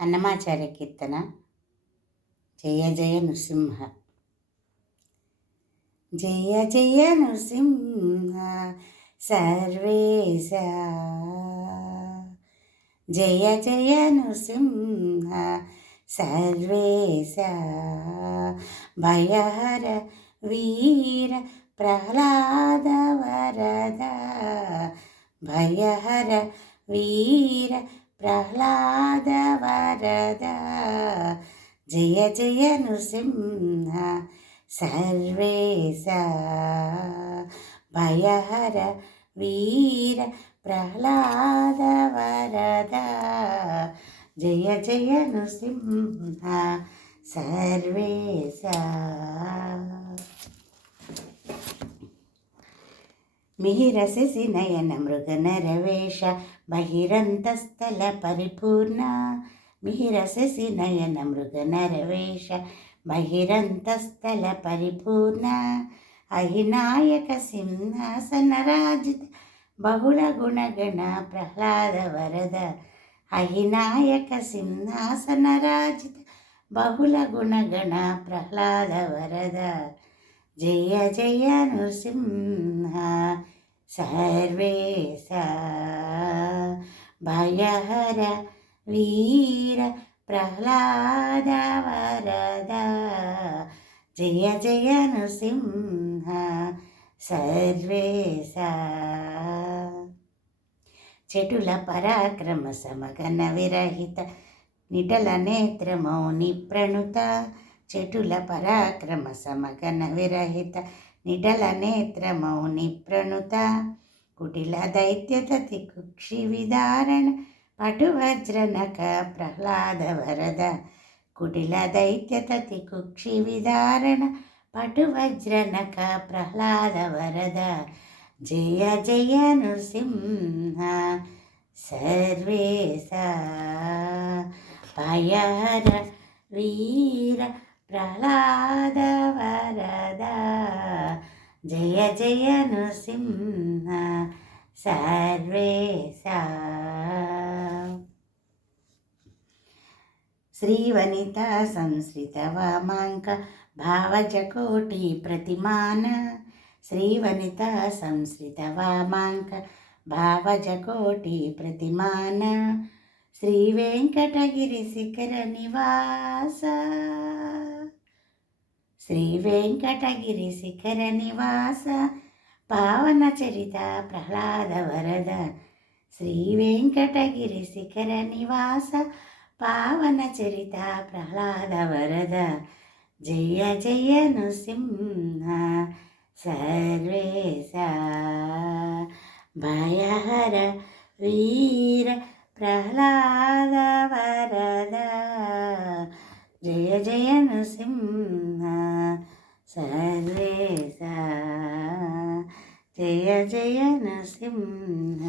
అన్నమాచార్య కీర్తన. జయ జయ నృసింహ. జయ జయ నృసింహ సర్వేశ, జయ జయ నృసింహ సర్వేశ, భయహర వీర ప్రహ్లాద వరద, భయహర వీర ప్రహ్లాద వరద, జయ జయ నృసింహ సర్వేశ, భయహర వీర ప్రహ్లాద వరద, జయ జయ నృసింహ సర్వేశ. మిహిరసి నయన మృగనరవేష బహిరంతస్థల పరిపూర్ణ, మిహిరసి నయన మృగనరవేష బహిరంతస్థల పరిపూర్ణ, అహినాయక సింహాసనరాజిత బహుళ గుణగణ ప్రహ్లాద వరద, అహినాయక సింహాసనరాజిత బహుళ గుణగణ ప్రహ్లాద వరద, జయ జయ నృసింహ సర్వేశ, భయహర వీర ప్రహ్లాద వరద, జయ జయ నృసింహ సర్వేశ. చెటుల పరాక్రమ సమగన విరహిత నిటల నేత్ర మౌని ప్రణుత, చెటుల పరాక్రమ సమగన విరహిత నిటల నేత్ర మౌని ప్రణుత, కుటిల దైత్యతతి కుక్షి విదారణ పటువజ్రనక ప్రహ్లాద వరద, కుటిల దైత్యతతి కుక్షి విదారణ పటువజ్రనక ప్రహ్లాద వరద, జయ జయ నృసింహ సర్వేశ, భయహర వీర ప్రహ్లాద వరద, జయ జయ నృసింహ సర్వేశ. శ్రీవనిత సంశ్రిత వామాంక భావజకోటి ప్రతిమాన, శ్రీవనిత సంశ్రిత వామాంక భావజకోటి ప్రతిమాన, శ్రీ వెంకటగిరి శిఖర నివాస, శ్రీ వెంకటగిరి శిఖర నివాస పావన చరిత ప్రహ్లాద వరద, శ్రీ వెంకటగిరి శిఖర నివాస పావన చరిత ప్రహ్లాద వరద, జయ జయ నృసింహ సర్వేశ, భయహర వీర ప్రహ్లాద వరద, జయ జయ నృసింహ సర్వేశ, జయ జయ నృసింహ.